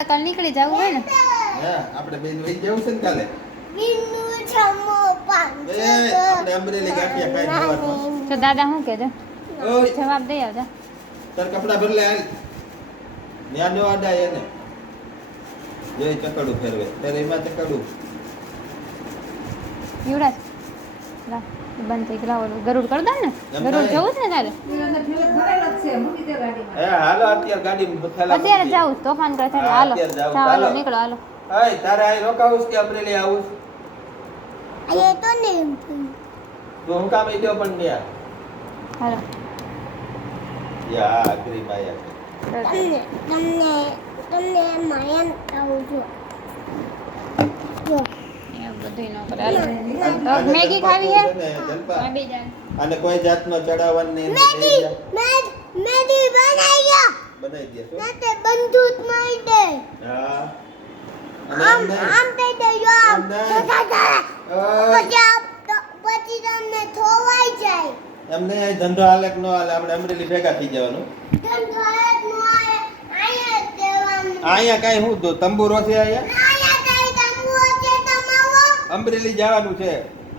કાલ નીકળી જવું હોય ને હા આપણે બેન વઈ જવું છે ને કાલે વિનુ છમો પાંચ આપણે અમરેલી ગાંઠિયા ખાઈ જવાનું તો દાદા શું કહેજો ઓય જવાબ દઈ આવજો તાર કપડા ભર લે હાલ ન્યા નો આડાય એને જોઈ ચકડું ફેરવે તારે એમાં ચકડું યુવરાજ લા બંધ થઈ ગયું ઓલું ગરુડ કરી દો ને એમ ગરુડ થાય. જવું છે ને તારે હે હાલો અત્યારે ગાડી થેલા અત્યારે જાવું તોફાન કરે છે હા, હાલો અત્યારે જાવું, ચાલો ચાલો. નીકળો હાલો ઓય તારે અહીં રોકાવું છે કે અમરેલી આવું છે? એ તો ને તો હું કામ ઈડ્યો પણ ન્યા હાલો યા અગ્રી માયા તમને તમને તમને માયન આવું જો જો એવું બધું ન કરે હાલો મેગી ખાવી હે જલપા બે જાણ અને કોઈ જાતનો ચડાવવાનું નહીં મેગી મેગી બનાવ્યા બનાવી દે શું? નાતે બંદૂક મારી દે હા અને આમ એમ નહીં. આમ દે દે જો આમ એમ નહીં. પછી ઓય, પછી તમને થોવાઈ જાય એમ નહીં અહીં ધંધો હાલે કે ન હાલે આપણે અમરેલી ભેગા થઈ જવાનું ધંધો એક નો આયા આયા દેવાનું અહીંયા કાંઈ હું તો તંબુરો છે અહીંયા આયા કઈ તમવો છે તમાવો અમરેલી જવાનું છે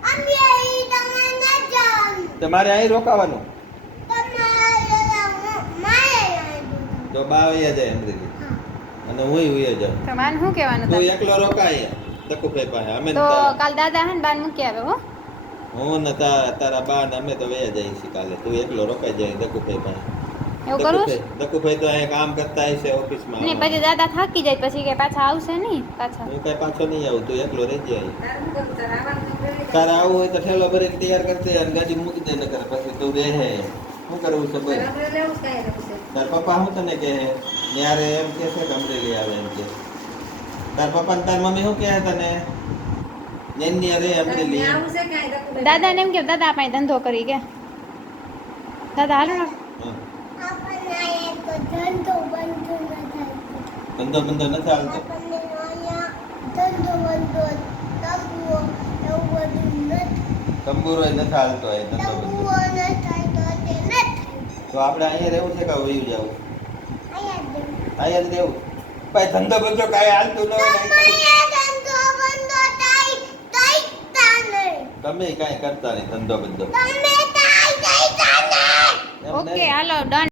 અમે ઈ તમને ન જાણ તો મારે અહીં રોકાવાનું તમને મારે તો બા વયા જાય અમરેલી અને હું જાઉં તો માન શું કહેવાનું તું તારે? એકલો રોકાય દકુભાઈ પાસે અમે તો ને તા- કાલ દાદા હે ને બાન મૂકી આવે હો હું ને તારા બા ને અમે તો વયા જઈએ છીએ કાલે તું એકલો રોકાઈ જાય દકુભાઈ પાસે એવું કરું છું? દકુભાઈ તો અહીંયા કામ કરતા હશે ઓફિસમાં નહીં પછી દાદા થાકી જાય પછી કે પાછા આવશે નહીં પાછા હું કઈ પાછો નહીં આવું તું એકલો રહી જાય તારે આવું હોય તો ઠેલો ભરીને તૈયાર કરજે અને ગાડી મૂકી દે નકર પછી તું રહે શું કરવું છે બોલ તાર પપ્પા શું તને કહે ન્યારે એમ કે છે કે અમરેલી આવે એમ કે તાર પપ્પા ને તાર મમ્મી શું કહે તને નેની અરે અમરેલી એમ. દાદા ને એમ કે દાદા આપણે ધંધો કરી કે દાદા હાલો ને હા. આપણને એક ધંધો બંધો ન થાય ધંધો બંધો નથી હાલતો આપણને અહીંયા ધંધો બંધો તબુઓ એવું બધું નથી તંબુરો નથી હાલતો એ ધંધો બંધો તબુઓ ન થાય તો તે ન થાય તો આપણે અહીંયા રહેવું છે કે વયું જવું અહીંયા જ અહીંયા જ રહેવું ભાઈ ધંધો બંધો કાંઈ હાલતું ન હોય ને તમારે ધંધો બંધો થાય તઈ તાને તમે કાંઈ કરતા નહીં ધંધો બંધો તમે તાઈ તઈ તાને એમ ઓકે નહીં. હાલો ડન